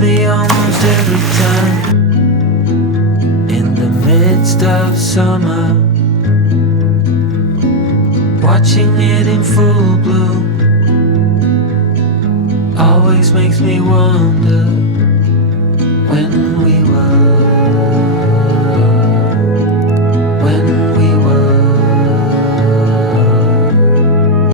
me almost every time. In the midst of summer, watching it in full bloom always makes me wonder when we were